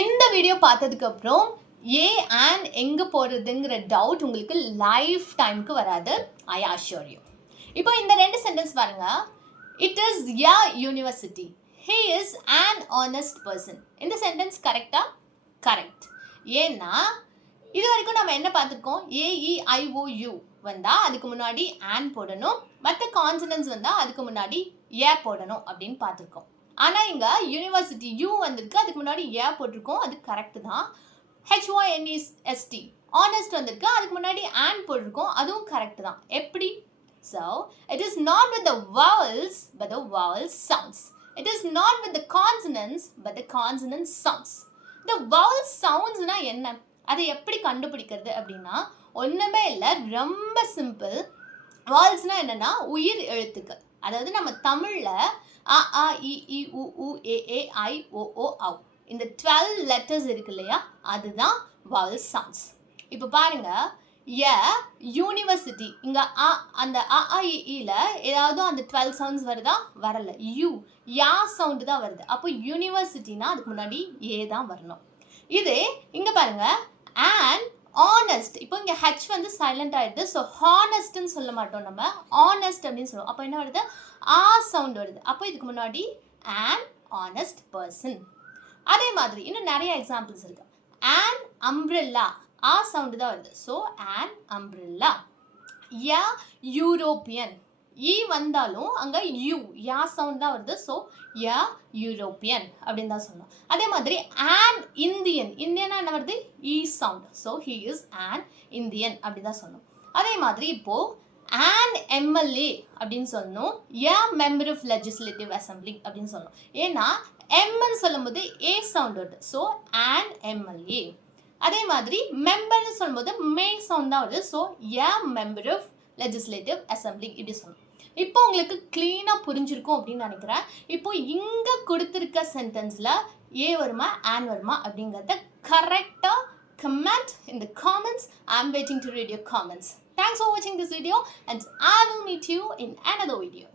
இந்த வீடியோ பார்த்ததுக்கு அப்புறம் ஏ அண்ட் எங்கே போகிறதுங்கிற டவுட் உங்களுக்கு லைஃப் டைமுக்கு வராது. ஐ அஷ்யூர் யூ. இப்போ இந்த ரெண்டு சென்டென்ஸ் பாருங்க. It is yeah university. He is an honest person. இந்த சென்டென்ஸ் கரெக்டா? கரெக்ட். ஏன்னா இது வரைக்கும் நம்ம என்ன பார்த்துருக்கோம்? ஏஇஐஓயு வந்தால் அதுக்கு முன்னாடி ஆன் போடணும், மற்ற கான்சனன்ஸ் வந்தால் அதுக்கு முன்னாடி ஏ போடணும் அப்படின்னு பார்த்துருக்கோம். ஆனால் இங்கே யூனிவர்சிட்டி யூ வந்திருக்கு, அதுக்கு முன்னாடி ஏ போட்டிருக்கோம், அது கரெக்டு தான். ஹெச்ஒஎன்இஎஸ்டி ஆனஸ்ட் வந்திருக்கு, அதுக்கு முன்னாடி ஆன் போட்டிருக்கோம், அதுவும் கரெக்டு தான். எப்படி? So it is not with the vowels but the vowel sounds. It is not with the consonants but the consonant sounds. The vowel soundsனா என்ன, அதை எப்படி கண்டுபிடிக்கிறது அப்படின்னா ஒன்றுமே இல்லை, ரொம்ப சிம்பிள். வால்ஸ்னால் என்னென்னா உயிர் எழுத்துக்கள். அதாவது நம்ம தமிழில் அ ஆ இ ஈ உ ஊ ஏ ஏ ஐ ஓ ஓ ஔ இந்த 12 லெட்டர்ஸ் இருக்கு இல்லையா, அதுதான் vowel sounds. இப்போ பாருங்க, யூனிவர்சிட்டி இங்கே அந்த அ ஆ இ ஈல ஏதாவது அந்த 12 சவுண்ட்ஸ் வருதா? வரல. யா சவுண்டு தான் வருது. அப்போ யூனிவர்சிட்டினா அதுக்கு முன்னாடி ஏ தான் வரணும். இதே இங்கே பாருங்க, அண்ட் ஆனஸ்ட். இப்போ இங்கே ஹெச் வந்து சைலண்ட் ஆகிடுது. ஸோ ஹானஸ்ட்னு சொல்ல மாட்டோம், நம்ம ஆனஸ்ட் அப்படின்னு சொல்லுவோம். அப்போ என்ன வருது? ஆ சவுண்ட் வருது. அப்போ இதுக்கு முன்னாடி an honest person. அதே மாதிரி இன்னும் நிறைய எக்ஸாம்பிள்ஸ் இருக்கு. an umbrella ஆ சவுண்டு தான் வருது. So an umbrella. யூரோப்பியன் ஈ வந்தாலும் அங்கே யா சவுண்ட் தான் வருது. ஸோ யூரோப்பியன் அப்படின்னு தான் சொல்லணும். அதே மாதிரி an இந்தியன். இந்தியனா என்ன வருது? E sound. So he is an Indian அப்படி தான் சொல்லணும். அதே மாதிரி இப்போது an எம்எல்ஏ அப்படின்னு சொல்லணும், மெம்பர் ஆஃப் லெஜிஸ்லேட்டிவ் அசம்பிளி அப்படின்னு சொல்லணும். ஏன்னா எம்ன்னு சொல்லும் போது ஏ சவுண்ட் வருது. So an MLA. அதே மாதிரி மெம்பர்னு சொல்லும்போது மே சவுண்ட் தான் வருது. So member of legislative assembly இப்படி சொல்லணும். இப்போ உங்களுக்கு க்ளீனாக புரிஞ்சிருக்கும் அப்படின்னு நினைக்கிறேன். இப்போ இங்கே கொடுத்துருக்க சென்டென்ஸில் ஏ வருமா ஆன் வருமா அப்படிங்கிறத கரெக்டாக comment in the comments. I'm waiting to read your comments. Thanks for watching this video and I will meet you in another video.